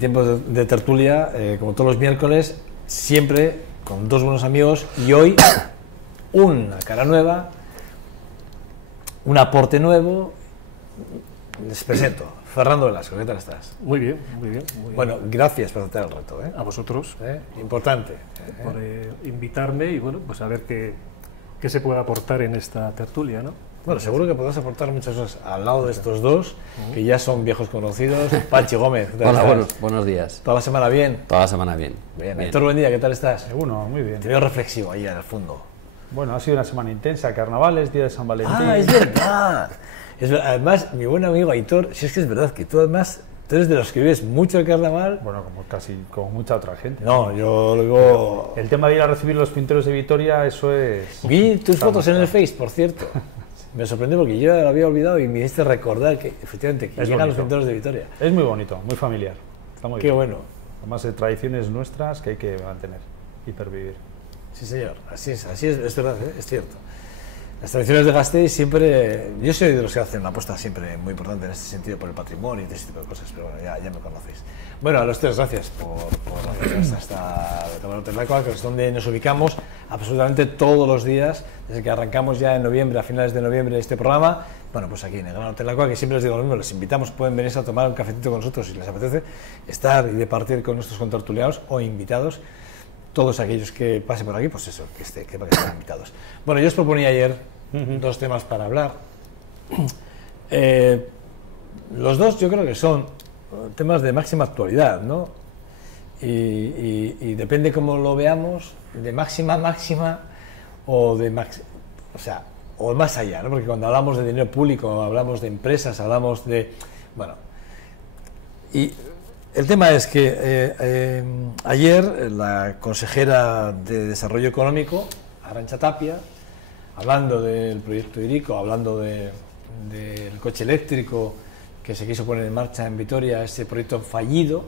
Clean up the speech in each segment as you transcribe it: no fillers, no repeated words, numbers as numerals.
tiempo de tertulia, como todos los miércoles, siempre con dos buenos amigos, y hoy una cara nueva, un aporte nuevo. Les presento, Fernando Velasco, ¿qué tal estás? Muy bien, muy bien. Muy bien. Bueno, gracias por aceptar el reto. A vosotros. Importante. Por invitarme y bueno, pues a ver qué se puede aportar en esta tertulia, ¿no? Bueno, seguro que podrás aportar muchas cosas al lado de estos dos, que ya son viejos conocidos. Pachi Gómez, ¿qué tal Hola, estás? buenos días. ¿Toda la semana bien? Toda la semana bien. Bien. Héctor, buen día, ¿qué tal estás? Uno, muy bien. Te veo reflexivo ahí en el fondo. Bueno, ha sido una semana intensa, carnavales, día de San Valentín. Ah, es verdad. Además, mi buen amigo Aitor, si es que es verdad que tú además, tú eres de los que vives mucho el carnaval. Bueno, como casi como mucha otra gente. No, yo lo digo... El tema de ir a recibir los pinteros de Vitoria, eso es... Vi tus fotos en el Face, por cierto. Me sorprendió porque yo lo había olvidado y me hiciste recordar que efectivamente que llegan los pinteros de Vitoria. Es muy bonito, muy familiar. Está muy Qué bien. bueno. Además de tradiciones nuestras que hay que mantener y pervivir. Sí, señor, así es verdad, es cierto. Las tradiciones de Gasteiz siempre... Yo soy de los que hacen una apuesta siempre muy importante en este sentido por el patrimonio y ese tipo de cosas, pero bueno, ya me conocéis. Bueno, a los tres, gracias por hacer esta Granote en la Cual, que es donde nos ubicamos absolutamente todos los días, desde que arrancamos ya en noviembre, a finales de noviembre, este programa. Bueno, pues aquí en el Granote en la Cual, que siempre les digo lo mismo, les invitamos, pueden venirse a tomar un cafetito con nosotros si les apetece, estar y departir con nuestros contertulianos o invitados. Todos aquellos que pasen por aquí, pues eso, que estén invitados. Bueno, yo os proponía ayer dos temas para hablar. Los dos yo creo que son temas de máxima actualidad, ¿no? Y depende cómo lo veamos, de máxima o de o más allá, ¿no? Porque cuando hablamos de dinero público, hablamos de empresas, hablamos de... Bueno, y el tema es que ayer la consejera de Desarrollo Económico, Arantxa Tapia, hablando del proyecto Hiriko, hablando del coche eléctrico que se quiso poner en marcha en Vitoria, ese proyecto fallido,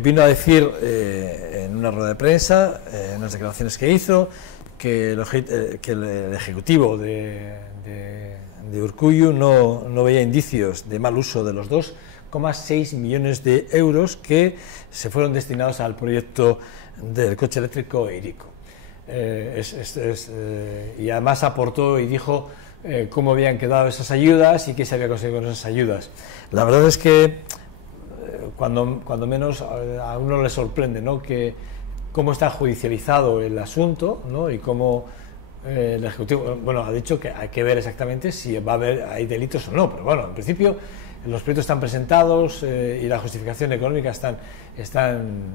vino a decir en una rueda de prensa, en unas declaraciones que hizo, que el ejecutivo de Urkullu no veía indicios de mal uso de los 2,6 millones de euros que se fueron destinados al proyecto del coche eléctrico Hiriko. Y además aportó y dijo cómo habían quedado esas ayudas y qué se había conseguido con esas ayudas. La verdad es que cuando menos a uno le sorprende, ¿no?, que cómo está judicializado el asunto, ¿no?, y cómo el Ejecutivo, bueno, ha dicho que hay que ver exactamente si hay delitos o no, pero bueno, en principio los proyectos están presentados y la justificación económica están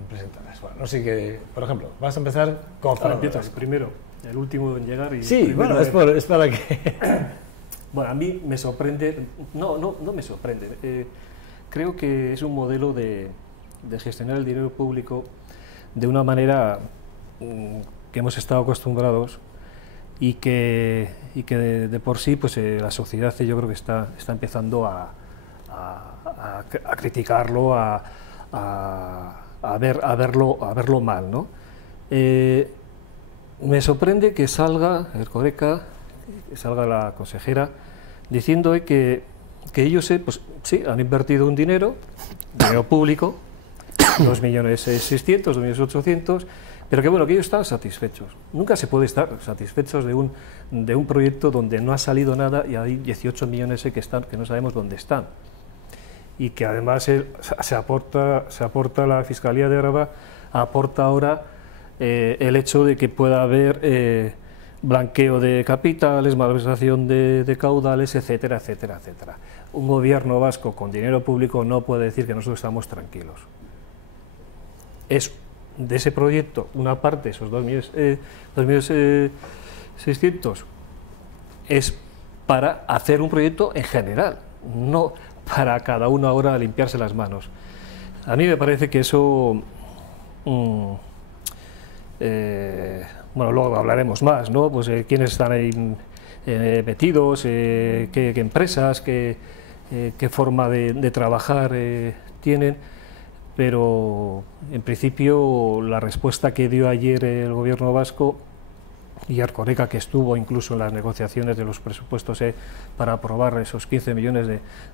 presentadas. Bueno, no sé qué, por ejemplo, vas a empezar con... Empiezas primero, el último en llegar y... Sí, bueno, es para que... Bueno, a mí me sorprende, no me sorprende, creo que es un modelo de gestionar el dinero público de una manera que hemos estado acostumbrados y que de por sí pues la sociedad yo creo que está empezando a criticarlo, a verlo mal, ¿no? Me sorprende que salga Erkoreka, que salga la consejera, diciendo que ellos pues, sí, han invertido un dinero público, 2.600.000, 2.800.000, pero que bueno, que ellos están satisfechos. Nunca se puede estar satisfechos de un proyecto donde no ha salido nada y hay 18 millones que no sabemos dónde están. Y que además se aporta la Fiscalía de Araba, aporta ahora el hecho de que pueda haber blanqueo de capitales, malversación de caudales, etcétera, etcétera, etcétera. Un gobierno vasco con dinero público no puede decir que nosotros estamos tranquilos. Es de ese proyecto, una parte, esos 2.600.000, es para hacer un proyecto en general, no para cada uno ahora limpiarse las manos. A mí me parece que eso, bueno, luego hablaremos más, ¿no? Pues quiénes están ahí metidos, qué empresas, qué forma de trabajar tienen, pero en principio la respuesta que dio ayer el gobierno vasco y Ercoreca, que estuvo incluso en las negociaciones de los presupuestos para aprobar esos 15 millones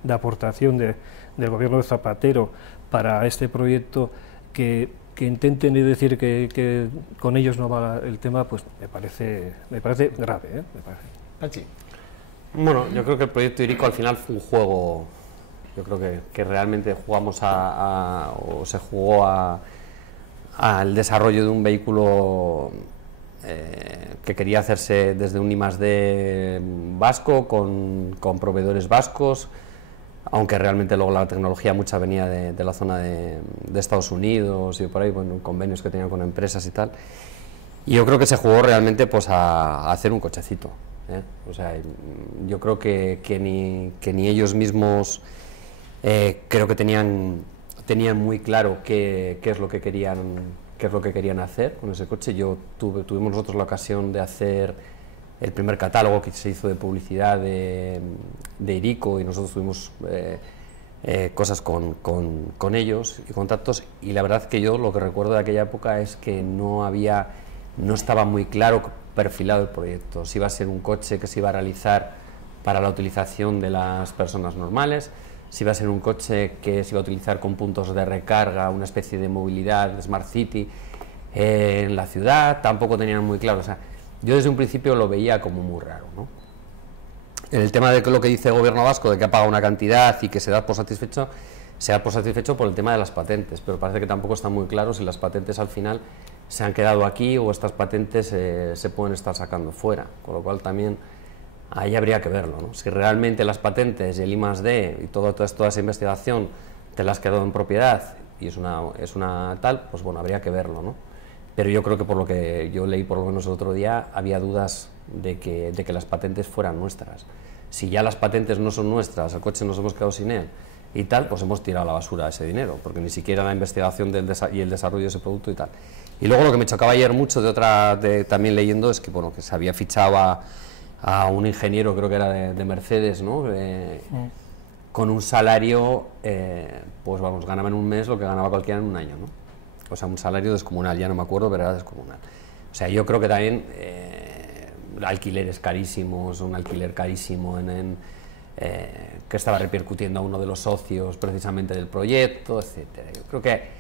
de aportación del gobierno de Zapatero para este proyecto, que intenten decir que con ellos no va el tema, pues me parece grave, ¿eh? Me parece. Pachi. Bueno, yo creo que el proyecto Hiriko al final fue un juego, yo creo que realmente jugamos o se jugó al desarrollo de un vehículo que quería hacerse desde un I+D vasco, con proveedores vascos, aunque realmente luego la tecnología mucha venía de la zona de Estados Unidos y por ahí, bueno, convenios que tenían con empresas y tal. Y yo creo que se jugó realmente pues a hacer un cochecito, ¿eh? O sea, yo creo que ni ellos mismos creo que tenían muy claro qué es lo que querían hacer con ese coche. Tuvimos nosotros la ocasión de hacer el primer catálogo que se hizo de publicidad de Hiriko, y nosotros tuvimos cosas con ellos y contactos, y la verdad que yo lo que recuerdo de aquella época es que no estaba muy claro perfilado el proyecto, si iba a ser un coche que se iba a realizar para la utilización de las personas normales, si iba a ser un coche que se iba a utilizar con puntos de recarga, una especie de movilidad, Smart City en la ciudad. Tampoco tenían muy claro, o sea, yo desde un principio lo veía como muy raro, ¿no? El tema de lo que dice el gobierno vasco, de que ha pagado una cantidad y que se da por satisfecho por el tema de las patentes, pero parece que tampoco está muy claro si las patentes al final se han quedado aquí o estas patentes se pueden estar sacando fuera, con lo cual también ahí habría que verlo, ¿no? Si realmente las patentes y el I+D y toda esa investigación te las has quedado en propiedad y es una tal, pues bueno, habría que verlo, ¿no? Pero yo creo que por lo que yo leí por lo menos el otro día, había dudas de que las patentes fueran nuestras. Si ya las patentes no son nuestras, el coche nos hemos quedado sin él y tal, pues hemos tirado a la basura ese dinero, porque ni siquiera la investigación y el desarrollo de ese producto y tal. Y luego lo que me chocaba ayer mucho también leyendo es que, bueno, que se había fichado a un ingeniero, creo que era de Mercedes, ¿no? Con un salario, pues vamos, ganaba en un mes lo que ganaba cualquiera en un año, ¿no? O sea, un salario descomunal, ya no me acuerdo, pero era descomunal. O sea, yo creo que también alquileres carísimos, un alquiler carísimo que estaba repercutiendo a uno de los socios precisamente del proyecto, etcétera. Yo creo que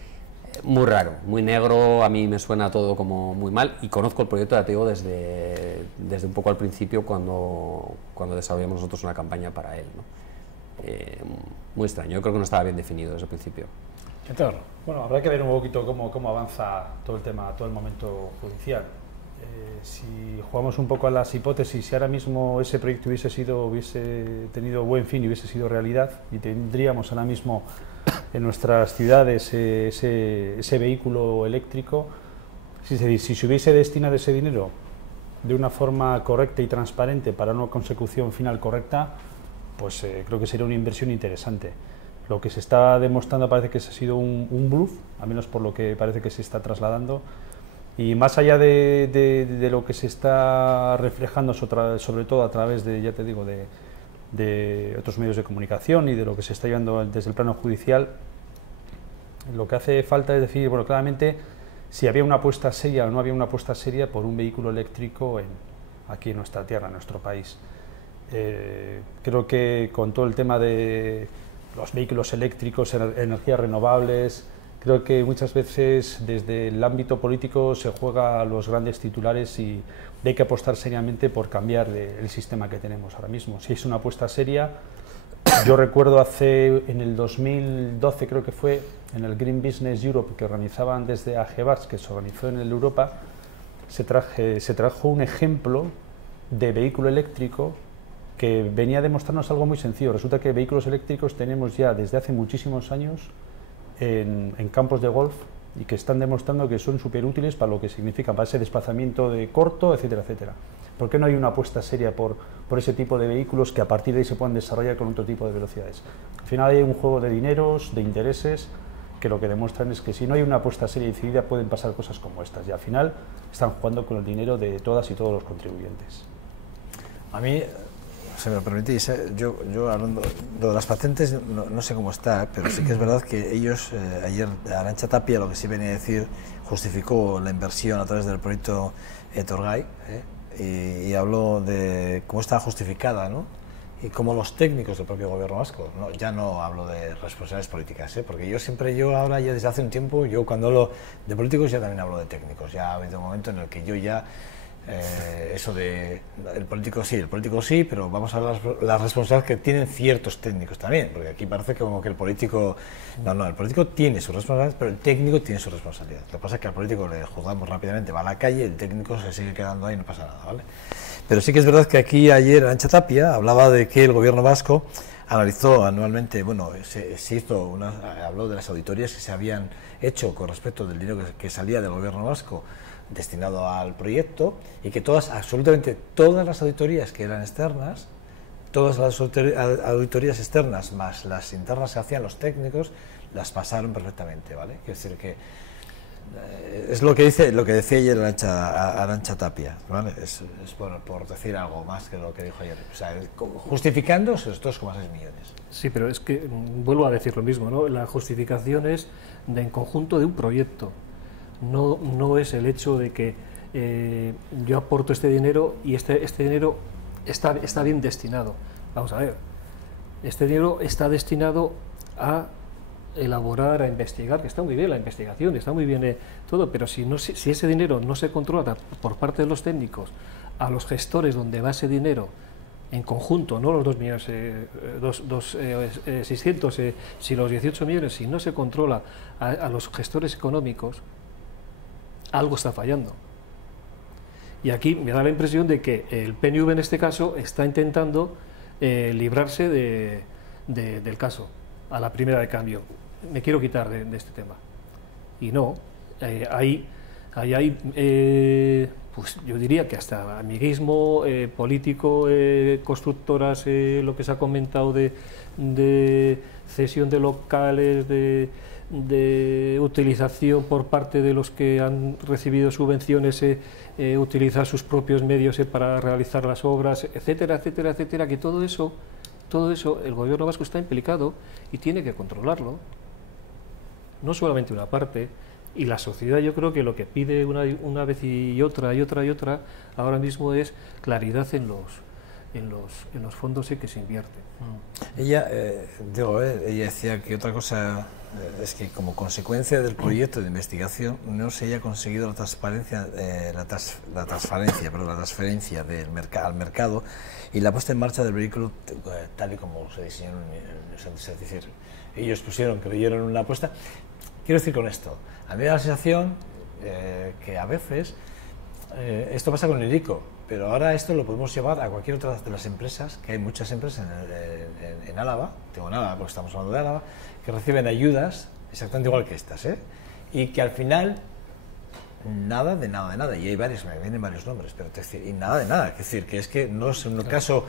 muy raro, muy negro, a mí me suena todo como muy mal, y conozco el proyecto, ya te digo, desde un poco al principio, cuando desarrollamos nosotros una campaña para él, ¿no? Muy extraño, yo creo que no estaba bien definido desde el principio. Bueno, habrá que ver un poquito cómo avanza todo el tema, todo el momento judicial. Si jugamos un poco a las hipótesis, si ahora mismo ese proyecto hubiese tenido buen fin y hubiese sido realidad, y tendríamos ahora mismo en nuestras ciudades ese vehículo eléctrico, si se hubiese destinado ese dinero de una forma correcta y transparente para una consecución final correcta, pues creo que sería una inversión interesante. Lo que se está demostrando parece que ha sido un bluff, al menos por lo que parece que se está trasladando, y más allá de lo que se está reflejando sobre todo a través de, ya te digo, de otros medios de comunicación y de lo que se está llevando desde el plano judicial, lo que hace falta es decir, bueno, claramente si había una apuesta seria o no había una apuesta seria por un vehículo eléctrico aquí en nuestra tierra, en nuestro país. Creo que con todo el tema de los vehículos eléctricos, energías renovables, creo que muchas veces desde el ámbito político se juega a los grandes titulares y hay que apostar seriamente por cambiar el sistema que tenemos ahora mismo. Si es una apuesta seria, yo recuerdo en el 2012 creo que fue, en el Green Business Europe que organizaban desde AGEVAS, que se organizó en Europa, se trajo un ejemplo de vehículo eléctrico que venía a demostrarnos algo muy sencillo. Resulta que vehículos eléctricos tenemos ya desde hace muchísimos años en campos de golf, y que están demostrando que son súper útiles para lo que significa, para ese desplazamiento de corto, etcétera, etcétera. ¿Por qué no hay una apuesta seria por ese tipo de vehículos que a partir de ahí se puedan desarrollar con otro tipo de velocidades? Al final hay un juego de dineros, de intereses, que lo que demuestran es que si no hay una apuesta seria y decidida pueden pasar cosas como estas, y al final están jugando con el dinero de todas y todos los contribuyentes. A mí, si me lo permitís, yo hablando lo de las patentes, no sé cómo está, pero sí que es verdad que ellos, ayer Arantxa Tapia, lo que sí venía a decir, justificó la inversión a través del proyecto Etorgai, y hablo de cómo está justificada, ¿no? Y cómo los técnicos del propio gobierno vasco, ¿no? Ya no hablo de responsabilidades políticas, porque yo ahora ya desde hace un tiempo, yo cuando hablo de políticos ya también hablo de técnicos. Ya ha habido un momento en el que yo ya eso de el político sí, pero vamos a ver las responsabilidades que tienen ciertos técnicos también, porque aquí parece como que el político, no, el político tiene sus responsabilidades, pero el técnico tiene sus responsabilidades. Lo que pasa es que al político le juzgamos rápidamente, va a la calle, el técnico se sigue quedando ahí y no pasa nada, ¿vale? Pero sí que es verdad que aquí ayer Arantxa Tapia hablaba de que el gobierno vasco analizó anualmente, bueno, se hizo habló de las auditorías que se habían hecho con respecto del dinero que salía del gobierno vasco destinado al proyecto, y que absolutamente todas las auditorías que eran externas, todas las auditorías externas más las internas que hacían los técnicos, las pasaron perfectamente, ¿vale? Quiero decir que es lo que decía ayer Arantxa Tapia, ¿vale? Es por decir algo más que lo que dijo ayer, o sea, justificando esos 2,6 millones. Sí, pero es que vuelvo a decir lo mismo, ¿no? La justificación es en conjunto de un proyecto. No es el hecho de que yo aporto este dinero y este dinero está bien destinado. Vamos a ver, este dinero está destinado a elaborar, a investigar, que está muy bien la investigación, está muy bien todo, pero si ese dinero no se controla por parte de los técnicos a los gestores donde va ese dinero en conjunto, no los 2.600.000, si los 18 millones, si no se controla a los gestores económicos, algo está fallando. Y aquí me da la impresión de que el PNV en este caso está intentando librarse del caso a la primera de cambio. Me quiero quitar de este tema. Y no, hay pues yo diría que hasta amiguismo político, constructoras, lo que se ha comentado de cesión de locales, de utilización por parte de los que han recibido subvenciones, utilizar sus propios medios para realizar las obras, etcétera, etcétera, etcétera, que todo eso el gobierno vasco está implicado y tiene que controlarlo, no solamente una parte. Y la sociedad, yo creo que lo que pide una vez y otra ahora mismo es claridad en los fondos en que se invierte. Ella decía que otra cosa es que como consecuencia del proyecto de investigación no se haya conseguido la transferencia al mercado y la puesta en marcha del vehículo tal y como se diseñó. Es decir, ellos creyeron en una apuesta. Quiero decir con esto, a mí me da la sensación que a veces esto pasa con el IRICO, pero ahora esto lo podemos llevar a cualquier otra de las empresas, que hay muchas empresas en Álava, tengo en Álava porque estamos hablando de Álava, que reciben ayudas exactamente igual que estas, y que al final nada de nada, y hay varios, me vienen varios nombres, pero y nada de nada, es decir, que es que no es un caso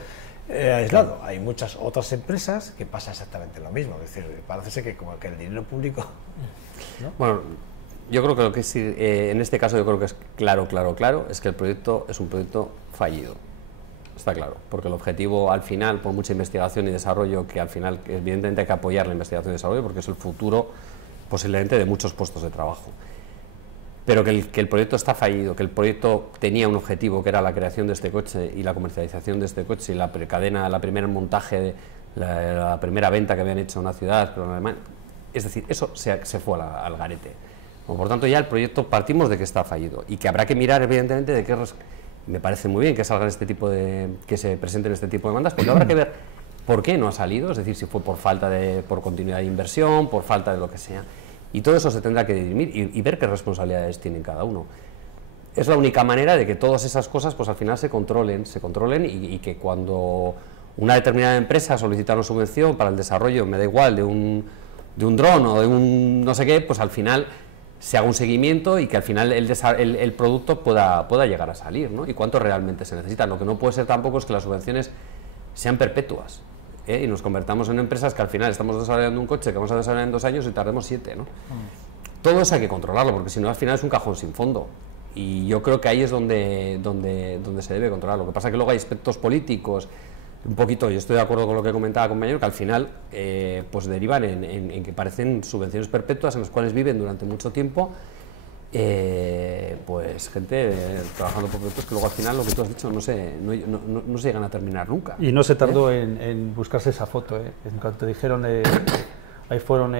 aislado, hay muchas otras empresas que pasa exactamente lo mismo, es decir, parece ser que como que el dinero público, ¿no? Bueno, yo creo que lo que sí, en este caso yo creo que es claro, es que el proyecto es un proyecto fallido, está claro, porque el objetivo al final, por mucha investigación y desarrollo, que al final evidentemente hay que apoyar la investigación y desarrollo porque es el futuro posiblemente de muchos puestos de trabajo, pero que el proyecto está fallido, que el proyecto tenía un objetivo que era la creación de este coche y la comercialización de este coche y la cadena, la primera montaje, la primera venta que habían hecho en una ciudad, pero en Alemania, es decir, eso se fue al garete. Por tanto, ya el proyecto partimos de que está fallido y que habrá que mirar, evidentemente, de qué. Me parece muy bien que salgan que se presenten este tipo de demandas, porque habrá que ver por qué no ha salido, es decir, si fue por continuidad de inversión, por falta de lo que sea. Y todo eso se tendrá que dirimir y ver qué responsabilidades tienen cada uno. Es la única manera de que todas esas cosas, pues al final se controlen y que cuando una determinada empresa solicita una subvención para el desarrollo, me da igual, de un dron o de un no sé qué, pues al final se haga un seguimiento y que al final el producto pueda llegar a salir, ¿no? Y cuánto realmente se necesita. Lo que no puede ser tampoco es que las subvenciones sean perpetuas, y nos convertamos en empresas que al final estamos desarrollando un coche que vamos a desarrollar en 2 años y tardemos 7, ¿no? Todo eso hay que controlarlo, porque si no al final es un cajón sin fondo. Y yo creo que ahí es donde se debe controlar. Lo que pasa es que luego hay aspectos políticos, un poquito, yo estoy de acuerdo con lo que comentaba compañero, que al final pues derivan en que parecen subvenciones perpetuas en las cuales viven durante mucho tiempo pues gente trabajando por proyectos que luego al final, lo que tú has dicho, no se llegan a terminar nunca. Y no se tardó en buscarse esa foto, ¿eh? En cuanto dijeron, ahí fueron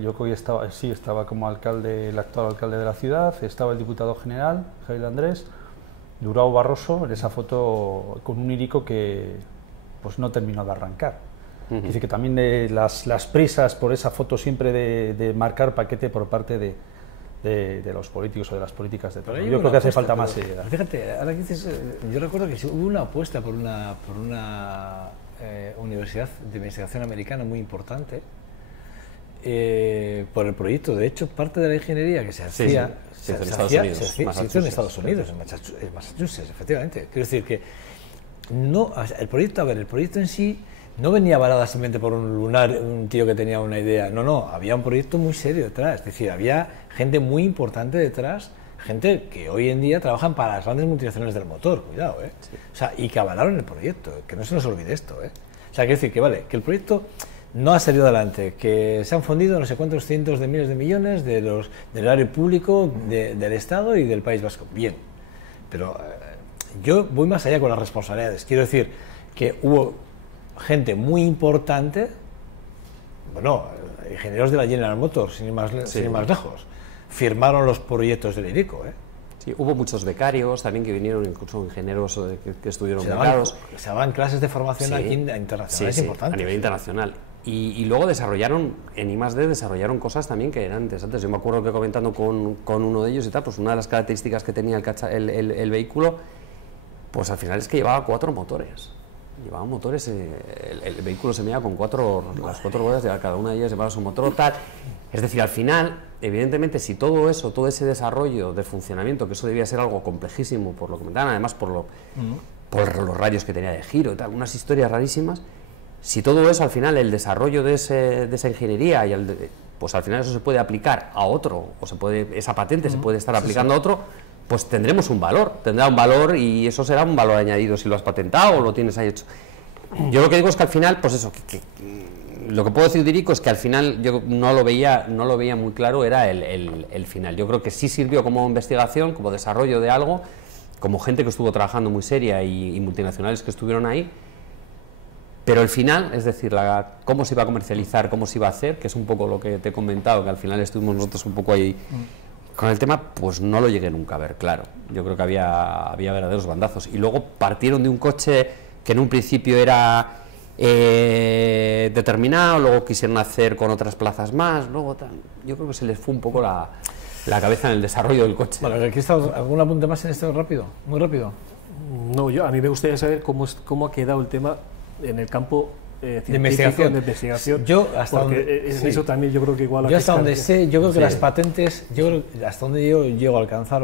yo creo que estaba como alcalde, el actual alcalde de la ciudad, estaba el diputado general, Javier Andrés, Durão Barroso, en esa foto con un Hiriko que pues no terminó de arrancar. Dice que también las prisas por esa foto siempre de marcar paquete por parte de los políticos o de las políticas de turno. Yo creo que hace falta más seriedad. Fíjate, ahora que dices, yo recuerdo que hubo una apuesta por una universidad de investigación americana muy importante por el proyecto. De hecho, parte de la ingeniería que se hacía se hizo en Estados Unidos, en Massachusetts, efectivamente. Quiero decir que el proyecto en sí no venía avalada simplemente por un tío que tenía una idea. No, había un proyecto muy serio detrás. Es decir, había gente muy importante detrás, gente que hoy en día trabajan para las grandes multinacionales del motor, cuidado, ¿eh? Sí. O sea, y que avalaron el proyecto, que no se nos olvide esto, ¿eh? O sea, quiero decir que vale, que el proyecto no ha salido adelante, que se han fundido no sé cuántos cientos de miles de millones del erario público, del Estado y del País Vasco. Bien, pero yo voy más allá con las responsabilidades. Quiero decir que hubo gente muy importante, bueno, ingenieros de la General Motors, sin ir más lejos, firmaron los proyectos del Hiriko, ¿eh? Sí, hubo muchos becarios también que vinieron, incluso ingenieros que estuvieron becados. Se daban clases de formación aquí internacionales importantes. A nivel internacional. Y luego desarrollaron, en I+D desarrollaron cosas también que eran interesantes. Yo me acuerdo que comentando con uno de ellos y tal, pues una de las características que tenía el vehículo, pues al final es que llevaba 4 motores. Llevaban motores, el vehículo se medía con las 4 ruedas, cada una de ellas llevaba su motor tal. Es decir, al final, evidentemente, si todo ese desarrollo de funcionamiento, que eso debía ser algo complejísimo, por lo que comentaban, además por los radios que tenía de giro y tal, unas historias rarísimas, si todo eso al final, el desarrollo de esa ingeniería, pues al final eso se puede aplicar a otro, esa patente se puede estar aplicando a otro, pues tendrá un valor y eso será un valor añadido si lo has patentado o lo tienes ahí hecho. Yo lo que digo es que al final, pues eso, lo que puedo decir de Hiriko es que al final yo no lo veía muy claro, era el final. Yo creo que sí sirvió como investigación, como desarrollo de algo, como gente que estuvo trabajando muy seria y multinacionales que estuvieron ahí, pero el final, es decir, cómo se iba a comercializar, cómo se iba a hacer, que es un poco lo que te he comentado, que al final estuvimos nosotros un poco ahí con el tema, pues no lo llegué nunca a ver claro. Yo creo que había verdaderos bandazos. Y luego partieron de un coche que en un principio era determinado, luego quisieron hacer con otras plazas más, luego tal. Yo creo que se les fue un poco la cabeza en el desarrollo del coche. Bueno, aquí está algún apunte más en esto rápido, muy rápido. No, a mí me gustaría saber cómo ha quedado el tema en el campo de investigación. Yo hasta eso también yo creo que igual yo hasta donde sé, yo creo que las patentes, hasta donde yo llego a alcanzar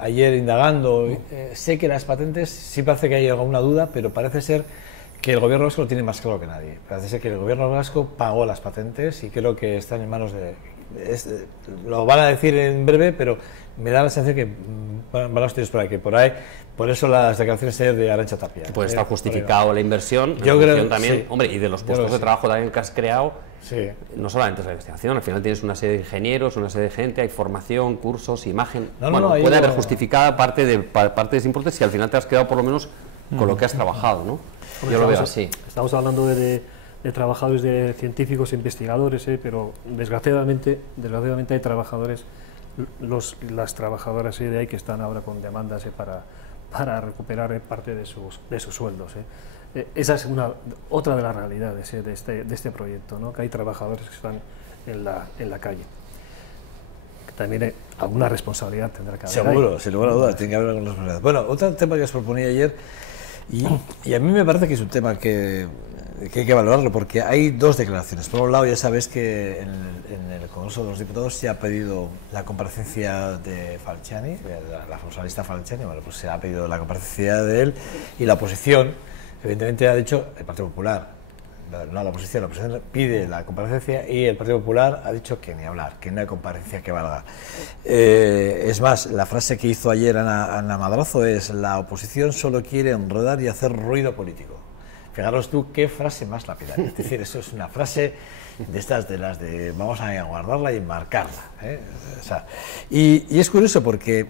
ayer indagando, sé que las patentes sí parece que hay alguna duda, pero parece ser que el gobierno vasco lo tiene más claro que nadie. Parece ser que el gobierno vasco pagó las patentes y creo que están en manos lo van a decir en breve, pero me da la sensación que van los tiros por ahí, por eso las declaraciones de Arantxa Tapia. Puede estar justificado la inversión, yo creo también, sí. Hombre, y de los puestos de trabajo también que has creado, sí. No solamente es la investigación, al final tienes una serie de ingenieros, una serie de gente, hay formación, cursos, imagen, puede haber justificada parte de ese importe si al final te has quedado por lo menos con lo que has trabajado, ¿no? Yo lo veo así. Estamos hablando de trabajadores, de científicos, investigadores, pero desgraciadamente hay trabajadores, las trabajadoras de ahí que están ahora con demandas para recuperar parte de sus sueldos. Esa es otra de las realidades de este proyecto, ¿no? Que hay trabajadores que están en la calle. También alguna responsabilidad tendrá que haber. Seguro, ahí. sin lugar a dudas, tiene que haber alguna responsabilidad. Bueno, otro tema que os proponía ayer, y a mí me parece que es un tema que hay que valorarlo, porque hay dos declaraciones. Por un lado, ya sabéis que en el Congreso de los Diputados se ha pedido la comparecencia de Falciani, la funcionalista Falciani, bueno, pues se ha pedido la comparecencia de él, y la oposición, evidentemente ha dicho el Partido Popular, no la oposición pide la comparecencia y el Partido Popular ha dicho que ni hablar, que no hay comparecencia que valga. Es más, la frase que hizo ayer Ana Madrazo es: la oposición solo quiere enredar y hacer ruido político. Fijaros tú qué frase más lapidaria. Es decir, eso es una frase de estas, de las de vamos a guardarla y enmarcarla. O sea, y es curioso porque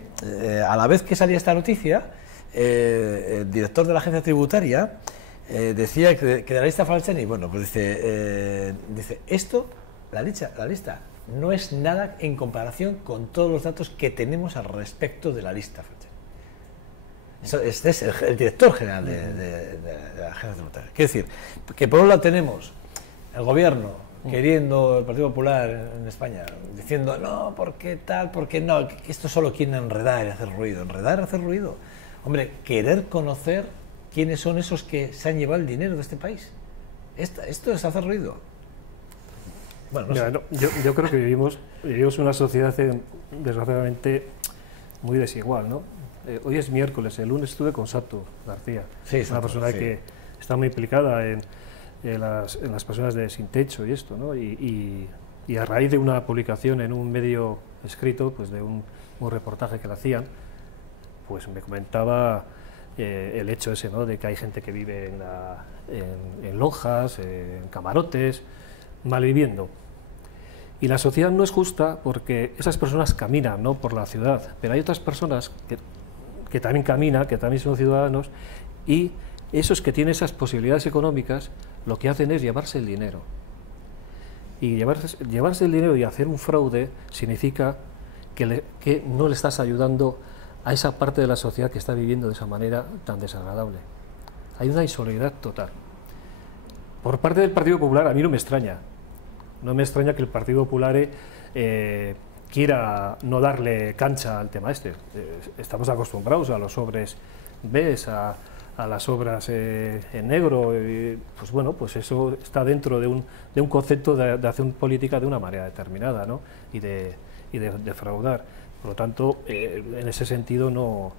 a la vez que salía esta noticia, el director de la agencia tributaria decía que de la lista Falciani, bueno, pues dice esto, la lista no es nada en comparación con todos los datos que tenemos al respecto de la lista Falciani. Este es el director general de la agencia tributaria. Quiere decir, que por un lado tenemos el gobierno queriendo, el Partido Popular en España, diciendo no, ¿por qué tal? ¿Por qué no? Que esto solo quiere enredar y hacer ruido. Enredar y hacer ruido. Hombre, querer conocer quiénes son esos que se han llevado el dinero de este país. Esto es hacer ruido. Bueno, Mira, no, yo creo que vivimos una sociedad desgraciadamente muy desigual, ¿no? Hoy es miércoles, el lunes estuve con Sato García, una persona que está muy implicada en las personas de sin techo y esto, ¿no? Y a raíz de una publicación en un medio escrito, pues de un reportaje que le hacían, pues me comentaba el hecho ese, ¿no? De que hay gente que vive en lonjas, en camarotes, malviviendo. Y la sociedad no es justa porque esas personas caminan, ¿no?, por la ciudad, pero hay otras personas que también caminan, que también son ciudadanos, y esos que tienen esas posibilidades económicas lo que hacen es llevarse el dinero. Y llevarse el dinero y hacer un fraude significa que no le estás ayudando a esa parte de la sociedad que está viviendo de esa manera tan desagradable. Hay una insolidaridad total. Por parte del Partido Popular, a mí no me extraña. No me extraña que el Partido Popular quiera no darle cancha al tema este. Estamos acostumbrados a los sobres Bs, a las obras en negro, pues bueno, pues eso está dentro de un concepto de hacer política de una manera determinada, ¿no? y de defraudar. Por lo tanto, en ese sentido no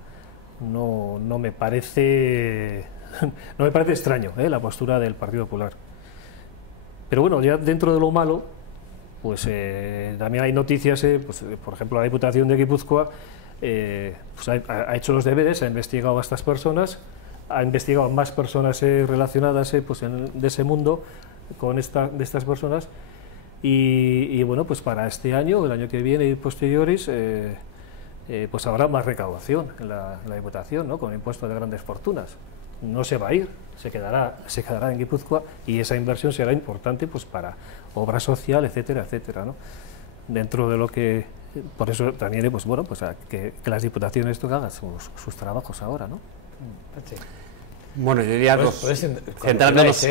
me parece extraño la postura del Partido Popular. Pero bueno, ya dentro de lo malo, pues también hay noticias, pues, por ejemplo, la Diputación de Guipúzcoa pues ha hecho los deberes, ha investigado a estas personas, ha investigado a más personas relacionadas pues de ese mundo de estas personas, y bueno, pues para este año, el año que viene y posteriores, pues habrá más recaudación en la Diputación, ¿no?, con impuestos de grandes fortunas. No se va a ir, se quedará en Guipúzcoa, y esa inversión será importante pues para obra social, etcétera, etcétera, ¿no? Dentro de lo que, por eso también, pues bueno, pues que las diputaciones hagan sus trabajos ahora, ¿no? Sí. Bueno, yo diría centrándonos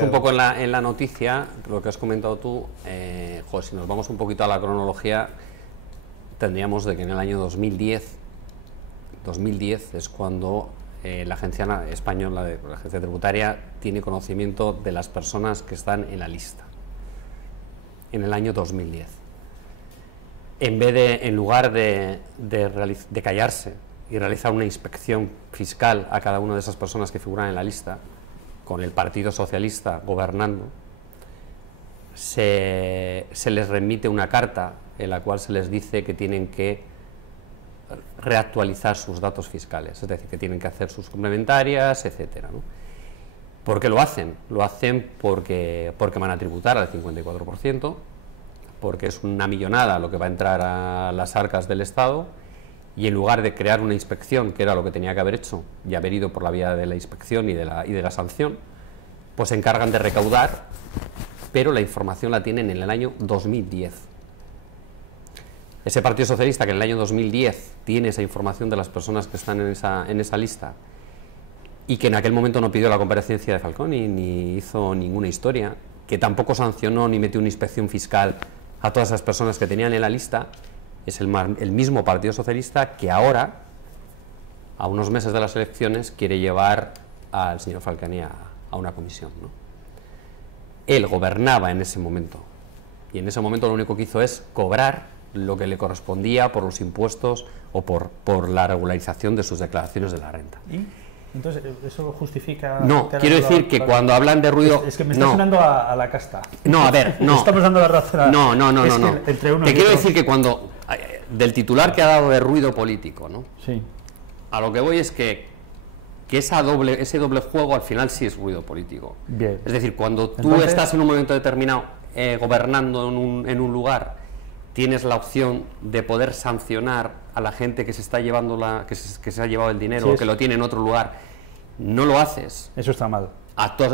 un poco en la noticia, lo que has comentado tú, si nos vamos un poquito a la cronología, tendríamos de que en el año 2010 es cuando la agencia española, la agencia tributaria, tiene conocimiento de las personas que están en la lista. En el año 2010. En lugar de callarse y realizar una inspección fiscal a cada una de esas personas que figuran en la lista, con el Partido Socialista gobernando, se les remite una carta en la cual se les dice que tienen que reactualizar sus datos fiscales, es decir, que tienen que hacer sus complementarias, etcétera, ¿no? ¿Por qué lo hacen? Lo hacen porque van a tributar al 54%, porque es una millonada lo que va a entrar a las arcas del Estado, y en lugar de crear una inspección, que era lo que tenía que haber hecho y haber ido por la vía de la inspección y de la sanción, pues se encargan de recaudar, pero la información la tienen en el año 2010. Ese Partido Socialista que en el año 2010 tiene esa información de las personas que están en esa lista, y que en aquel momento no pidió la comparecencia de Falconi ni hizo ninguna historia, que tampoco sancionó ni metió una inspección fiscal a todas esas personas que tenían en la lista, es el mismo Partido Socialista que ahora, a unos meses de las elecciones, quiere llevar al señor Falconi a una comisión, ¿no? Él gobernaba en ese momento, y en ese momento lo único que hizo es cobrar lo que le correspondía por los impuestos o por la regularización de sus declaraciones de la renta. ¿Y? Entonces, ¿eso justifica...? No, quiero decir que cuando hablan de ruido... Es que me está sonando a la casta. No, a ver, no. Estamos dando la razón. No. Entre uno Te y quiero otro. decir que cuando... Del titular que ha dado de ruido político, ¿no? Sí. A lo que voy es que que ese doble juego al final sí es ruido político. Bien. Es decir, cuando tú Entonces, estás en un momento determinado gobernando en un lugar, tienes la opción de poder sancionar a la gente que se está llevando que se ha llevado el dinero, o que lo tiene en otro lugar. No lo haces. Eso está mal.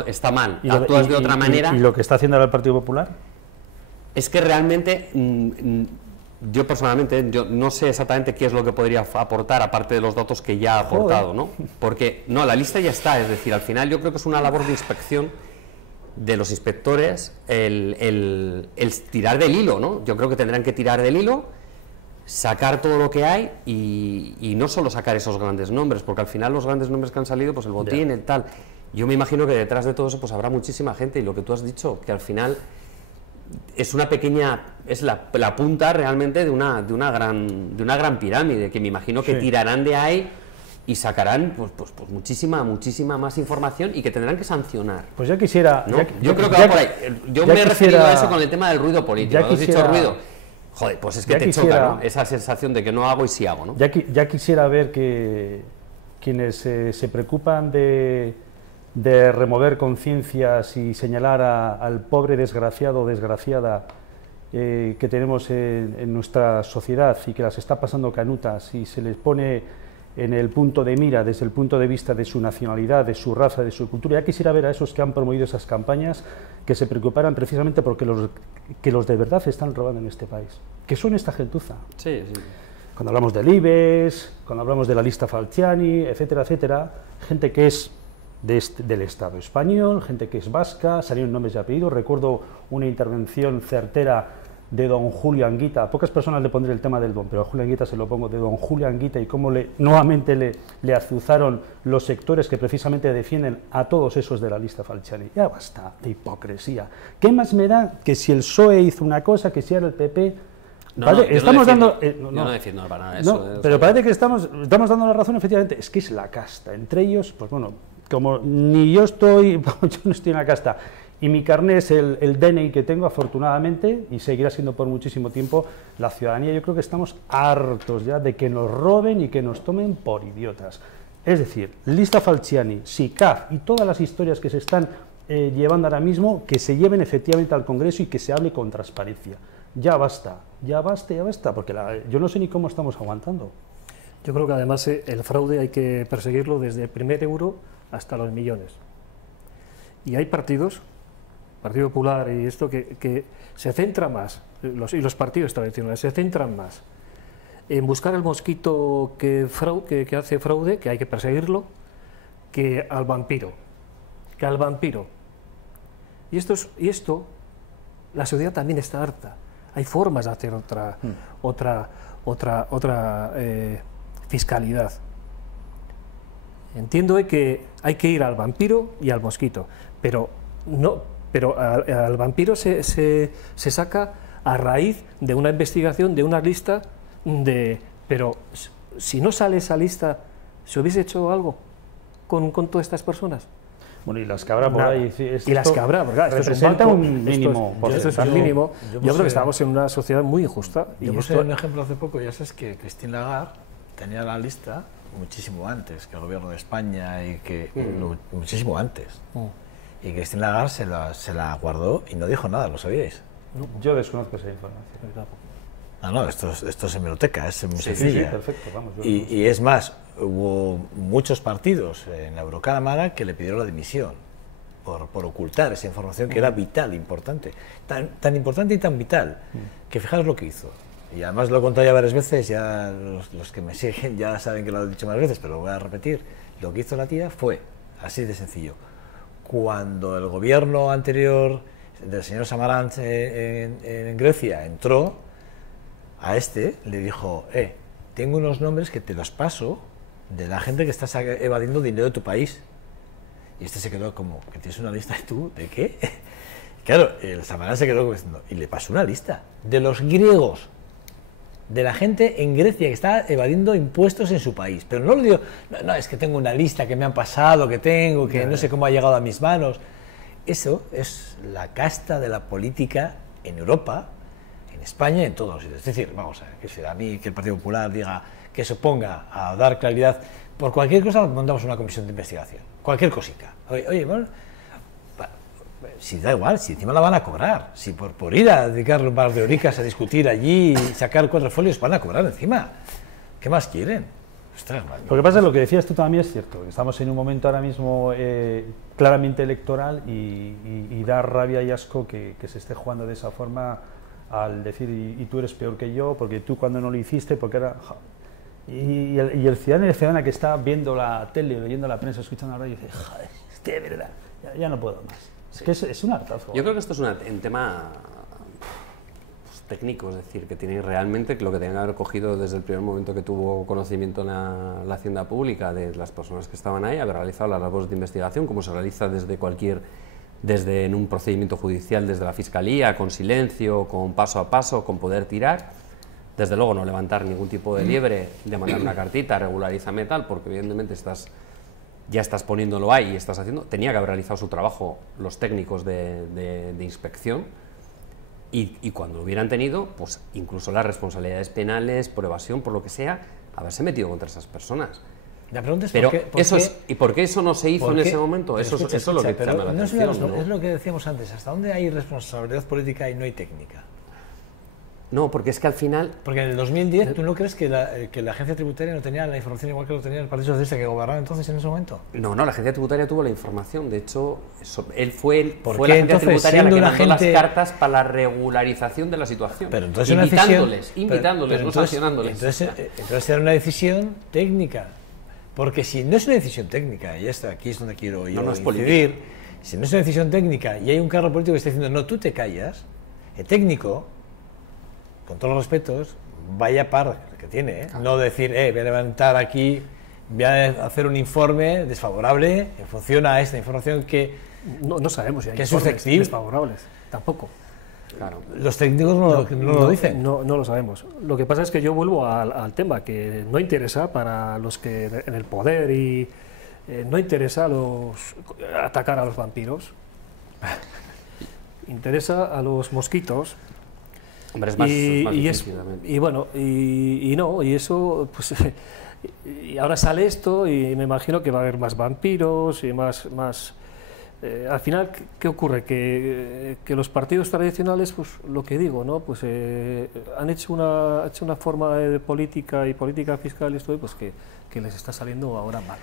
Está mal. Actúas de otra manera. ¿Y lo que está haciendo ahora el Partido Popular? Es que realmente, yo personalmente, yo no sé exactamente qué es lo que podría aportar, aparte de los datos que ya ha aportado, ¿no? Porque, no, la lista ya está, es decir, al final yo creo que es una labor de inspección de los inspectores el tirar del hilo, ¿no? Yo creo que tendrán que tirar del hilo, sacar todo lo que hay y no solo sacar esos grandes nombres, porque al final los grandes nombres que han salido, pues el botín, el tal, yo me imagino que detrás de todo eso pues habrá muchísima gente, y lo que tú has dicho, que al final es una pequeña, es la punta realmente de una gran pirámide, que me imagino que tirarán de ahí y sacarán pues muchísima más información, y que tendrán que sancionar. Pues ya quisiera... ¿No? Yo creo que va por ahí. Yo me he referido a eso con el tema del ruido político. ¿Has dicho ruido? Joder, pues es que te choca, ¿no? Esa sensación de que no hago y sí hago, ¿no? Ya quisiera ver que quienes se preocupan de remover conciencias y señalar al pobre desgraciado o desgraciada que tenemos en nuestra sociedad, y que las está pasando canutas, y se les pone en el punto de mira desde el punto de vista de su nacionalidad, de su raza, de su cultura. Ya quisiera ver a esos que han promovido esas campañas que se preocuparan precisamente porque los de verdad están robando en este país, que son esta gentuza. Sí, sí. Cuando hablamos del IBEX, cuando hablamos de la lista Falciani, etcétera, etcétera, gente que es del Estado español, gente que es vasca, salieron nombres y apellidos. Recuerdo una intervención certera de don Julio Anguita. A pocas personas le pondré el tema del don, pero a Julio Anguita se lo pongo, de don Julio Anguita, y cómo nuevamente le azuzaron los sectores que precisamente defienden a todos esos de la lista Falciani. Ya basta de hipocresía. ¿Qué más me da que si el PSOE hizo una cosa, que si era el PP? Estamos dando... yo no defiendo para nada eso. Pero parece que estamos dando la razón, efectivamente. Es que es la casta. Entre ellos, pues bueno, como ni yo estoy, yo no estoy en la casta, y mi carné es el DNI que tengo, afortunadamente, y seguirá siendo por muchísimo tiempo, la ciudadanía, yo creo que estamos hartos ya de que nos roben y que nos tomen por idiotas. Es decir, lista Falciani, SICAF y todas las historias que se están llevando ahora mismo, que se lleven efectivamente al Congreso y que se hable con transparencia. Ya basta, porque yo no sé ni cómo estamos aguantando. Yo creo que además el fraude hay que perseguirlo desde el primer euro hasta los millones. Y hay partidos, Partido Popular y esto, que se centra más, y los partidos tradicionales se centran más en buscar el mosquito que hace fraude, que hay que perseguirlo, que al vampiro. Y esto, la sociedad también está harta. Hay formas de hacer otra fiscalidad. Entiendo que hay que ir al vampiro y al mosquito, pero al vampiro se saca a raíz de una investigación, de una lista pero si no sale esa lista, ¿se hubiese hecho algo con todas estas personas? Bueno, y las que habrá por ahí... Y las que habrá, porque esto representa un mínimo. Esto es un mínimo. Yo creo que estamos en una sociedad muy injusta. Yo puse un ejemplo hace poco, ya sabes que Christine Lagarde tenía la lista muchísimo antes que el gobierno de España, y que muchísimo antes. Y Christine Lagarde se la guardó y no dijo nada, ¿lo sabíais? Yo desconozco esa información. No, esto es hemeroteca, es muy sencilla. Sí, perfecto, vamos. Y es más, hubo muchos partidos en la Eurocámara que le pidieron la dimisión por ocultar esa información que era vital, importante. Tan importante y tan vital, que fijaros lo que hizo. Y además lo he contado ya varias veces, ya los que me siguen ya saben que lo he dicho varias veces, pero lo voy a repetir. Lo que hizo la tía fue así de sencillo. Cuando el gobierno anterior del señor Samaranch en Grecia entró, a le dijo, tengo unos nombres que te los paso de la gente que estás evadiendo dinero de tu país. Y se quedó como, ¿que tienes una lista? ¿Y tú? ¿De qué? Claro, el Samaranch se quedó como diciendo, y le pasó una lista de los griegos, de la gente en Grecia que está evadiendo impuestos en su país. Pero no lo digo, no, es que tengo una lista que me han pasado, que no sé cómo ha llegado a mis manos. Eso es la casta de la política en Europa, en España y en todos los sitios. Es decir, vamos a ver, que a mí que el Partido Popular diga que se oponga a dar claridad, por cualquier cosa montamos una comisión de investigación, cualquier cosita. Oye, bueno, si da igual, si encima la van a cobrar, si por ir a dedicarle un par de horicas a discutir allí y sacar 4 folios van a cobrar encima. ¿Qué más quieren? Ostras, lo que pasa es lo que decías tú también es cierto, estamos en un momento ahora mismo claramente electoral y da rabia y asco que se esté jugando de esa forma al decir y tú eres peor que yo porque tú cuando no lo hiciste, porque era... Y el ciudadano y la ciudadana que está viendo la tele, leyendo la prensa, escuchando la radio, dice, joder, es que de verdad, ya no puedo más. Es que es un hartazo. Yo creo que esto es un tema pues, técnico, es decir, que tiene realmente lo que tiene que haber cogido desde el primer momento que tuvo conocimiento en la hacienda pública de las personas que estaban ahí, haber realizado las labores de investigación, como se realiza desde en un procedimiento judicial, desde la Fiscalía, con silencio, con paso a paso, con poder tirar. Desde luego no levantar ningún tipo de liebre, de mandar una cartita, regularízame tal, porque evidentemente ya estás poniéndolo ahí y estás haciendo. Tenía que haber realizado su trabajo los técnicos de inspección y cuando lo hubieran tenido, pues incluso las responsabilidades penales, por evasión, por lo que sea, haberse metido contra esas personas. La pregunta es pero ¿y por qué eso no se hizo en ese momento? Eso es lo que llama la atención, ¿no? Es lo que decíamos antes, ¿hasta dónde hay responsabilidad política y no hay técnica? No, porque es que al final... Porque en el 2010, ¿tú no crees que la agencia tributaria no tenía la información igual que lo tenía el Partido Socialista que gobernaba entonces en ese momento? No, la agencia tributaria tuvo la información. De hecho, él fue la qué, agencia entonces, tributaria la que mandó las gente... cartas para la regularización de la situación. Pero entonces invitándoles, no sancionándoles. Entonces era una decisión técnica. Porque si no es una decisión técnica, y esto aquí es donde quiero yo incidir, si no es una decisión técnica y hay un cargo político que está diciendo no, tú te callas, el técnico, con todos los respetos, vaya par que tiene, no decir, voy a levantar aquí, voy a hacer un informe desfavorable en función a esta información que no sabemos si hay que es susceptible. Desfavorables, tampoco. Claro. Los técnicos no lo dicen. No lo sabemos. Lo que pasa es que yo vuelvo al tema, que no interesa para los que en el poder y no interesa atacar a los vampiros. Interesa a los mosquitos. Hombre, es más difícil también. Y eso, pues, y ahora sale esto y me imagino que va a haber más vampiros y más al final, ¿qué ocurre? Que los partidos tradicionales, pues lo que digo, ¿no? Pues han hecho una forma de política y política fiscal y esto, pues que les está saliendo ahora mal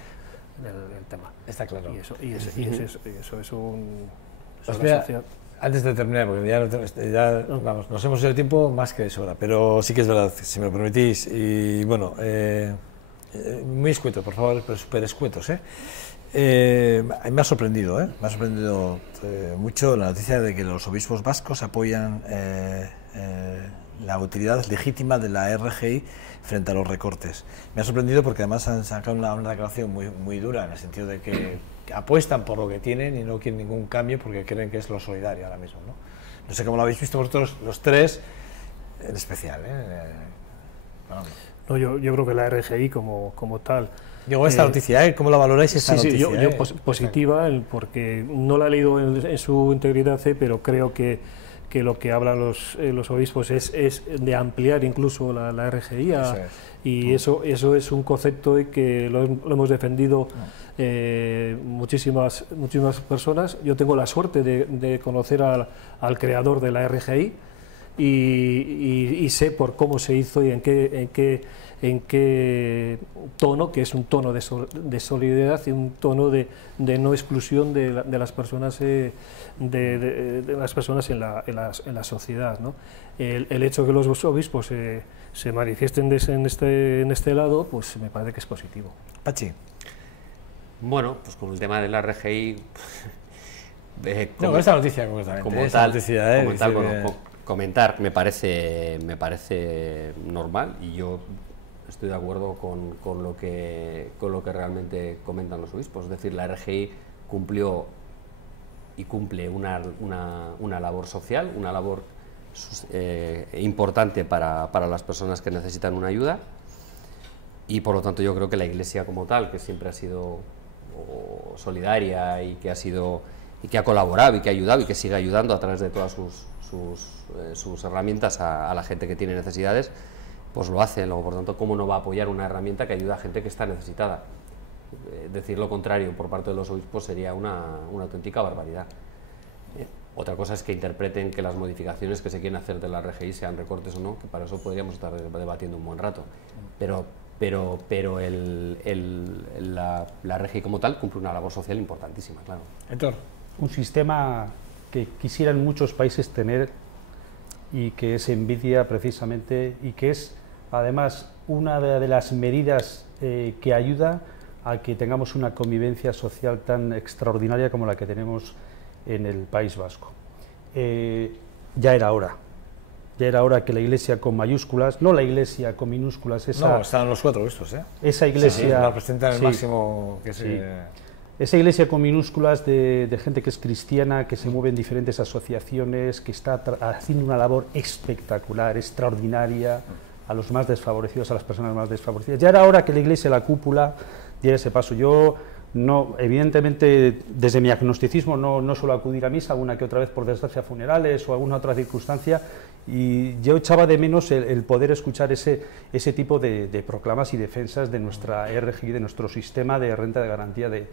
el tema. Está claro. Y eso es un... Antes de terminar, porque vamos, nos hemos hecho el tiempo más que de sobra, pero sí que es verdad, si me lo permitís, y bueno, muy escueto, por favor, pero súper escuetos, me ha sorprendido mucho la noticia de que los obispos vascos apoyan la utilidad legítima de la RGI frente a los recortes. Me ha sorprendido porque además han sacado una declaración muy dura, en el sentido de que apuestan por lo que tienen y no quieren ningún cambio porque creen que es lo solidario ahora mismo. No sé cómo lo habéis visto vosotros, los tres, en especial. No, yo creo que la RGI como tal... Digo, esta noticia, ¿cómo la valoráis esta noticia? Yo positiva, porque no la he leído en su integridad, pero creo que lo que hablan los obispos es de ampliar incluso la RGI y eso es un concepto que lo hemos defendido muchísimas personas. Yo tengo la suerte de conocer al creador de la RGI y sé por cómo se hizo y en qué tono, que es un tono de solidaridad y un tono de no exclusión de las personas de las personas en la sociedad, ¿no? El hecho de que los obispos se manifiesten en este lado, pues me parece que es positivo. Pachi. Bueno, pues con el tema de la RGI... esta noticia comentar me parece normal y yo estoy de acuerdo con lo que realmente comentan los obispos. Es decir, la RGI cumplió y cumple una labor social, una labor importante para las personas que necesitan una ayuda, y por lo tanto yo creo que la Iglesia como tal, que siempre ha sido solidaria y que ha colaborado y que ha ayudado y que sigue ayudando a través de todas sus herramientas a la gente que tiene necesidades, pues lo hace. Luego, por tanto, ¿cómo no va a apoyar una herramienta que ayuda a gente que está necesitada? decir lo contrario por parte de los obispos sería una auténtica barbaridad. Otra cosa es que interpreten que las modificaciones que se quieren hacer de la RGI sean recortes o no, que para eso podríamos estar debatiendo un buen rato. Pero la RGI como tal cumple una labor social importantísima, claro. Héctor. Un sistema que quisieran muchos países tener y que se envidia precisamente, y que es además una de las medidas que ayuda a que tengamos una convivencia social tan extraordinaria como la que tenemos en el País Vasco. Ya era hora que la Iglesia con mayúsculas, no la Iglesia con minúsculas, no, están los 4 estos, esa Iglesia... Sí, representan el máximo que sí. Esa Iglesia con minúsculas de gente que es cristiana, que se mueve en diferentes asociaciones, que está haciendo una labor espectacular, extraordinaria, a los más desfavorecidos, a las personas más desfavorecidas. Ya era hora que la Iglesia, la cúpula, diera ese paso. Yo, no, evidentemente, desde mi agnosticismo no suelo acudir a misa, alguna que otra vez por desgracia funerales o alguna otra circunstancia, y yo echaba de menos el poder escuchar ese tipo de proclamas y defensas de nuestra RGI, de nuestro sistema de renta de garantía de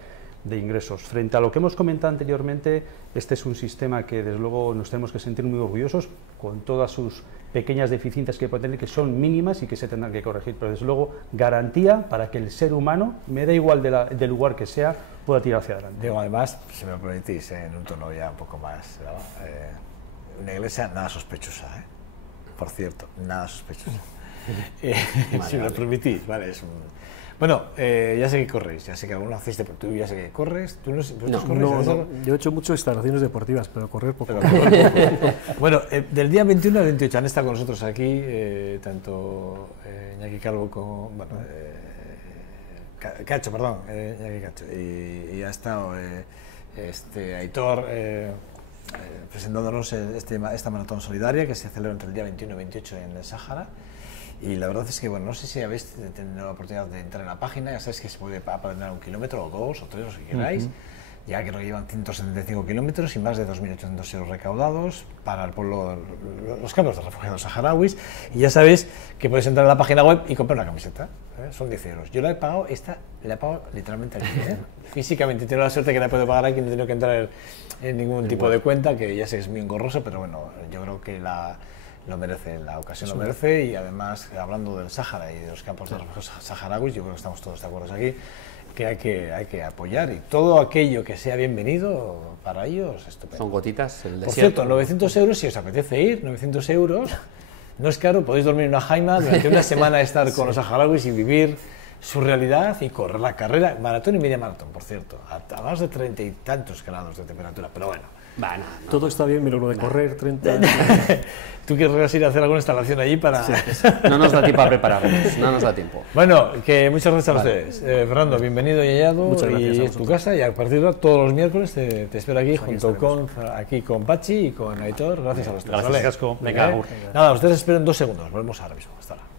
ingresos. Frente a lo que hemos comentado anteriormente, este es un sistema que desde luego nos tenemos que sentir muy orgullosos, con todas sus pequeñas deficiencias que puede tener, que son mínimas y que se tendrán que corregir, pero desde luego garantía para que el ser humano, me da igual del lugar que sea, pueda tirar hacia adelante. Digo, además, si me permitís, en un tono ya un poco más, ¿no? Una iglesia nada sospechosa, por cierto, nada sospechosa. Si me lo permitís, vale, es un... Bueno, ya sé que corréis, ya sé que algunos hacéis deportivo, tú ya sé que corres, ¿tú no corres? No, yo he hecho muchas instalaciones deportivas, pero correr poco. Bueno, del día 21 al 28 han estado con nosotros aquí, tanto Iñaki Calvo como, bueno, Cacho, perdón, Iñaki Cacho, y ha estado Aitor presentándonos esta maratón solidaria que se celebra entre el día 21 y 28 en el Sáhara. Y la verdad es que, bueno, no sé si habéis tenido la oportunidad de entrar en la página, ya sabéis que se puede apadrinar 1 kilómetro, o 2, o 3, o si queráis. Ya creo que llevan 175 kilómetros y más de 2.800 euros recaudados para el pueblo, los campos de refugiados saharauis. Y ya sabéis que podéis entrar en la página web y comprar una camiseta, son 10 euros. Yo la he pagado, la he pagado literalmente aquí, físicamente. Tengo la suerte que la he podido pagar aquí, no he tenido que entrar en ningún tipo de cuenta, que ya sé que es muy engorroso, pero bueno, yo creo que lo merece, la ocasión lo merece. Y además, hablando del Sáhara y de los campos de refugiados saharauis, yo creo que estamos todos de acuerdo aquí, que hay que apoyar, y todo aquello que sea bienvenido para ellos, estupendo. Son gotitas el desierto. Por cierto, 900 euros, si os apetece ir, 900 euros, no es caro, podéis dormir en una jaima durante una semana, estar con los saharauis y vivir su realidad y correr la carrera, maratón y media maratón, por cierto, a más de 30 y tantos grados de temperatura, pero bueno. Bueno, todo está bien, pero lo de correr 30... ¿Tú querrás ir a hacer alguna instalación allí para...? Sí. No nos da tiempo a prepararnos, no nos da tiempo. Bueno, que muchas gracias a ustedes. Fernando, bienvenido y hallado, y es tu casa, y a partir de ahora, todos los miércoles te espero aquí, junto con Pachi y con Aitor. Gracias a los tres. Gracias, Casco. Venga, nada, ustedes esperen 2 segundos, volvemos ahora mismo. Hasta ahora.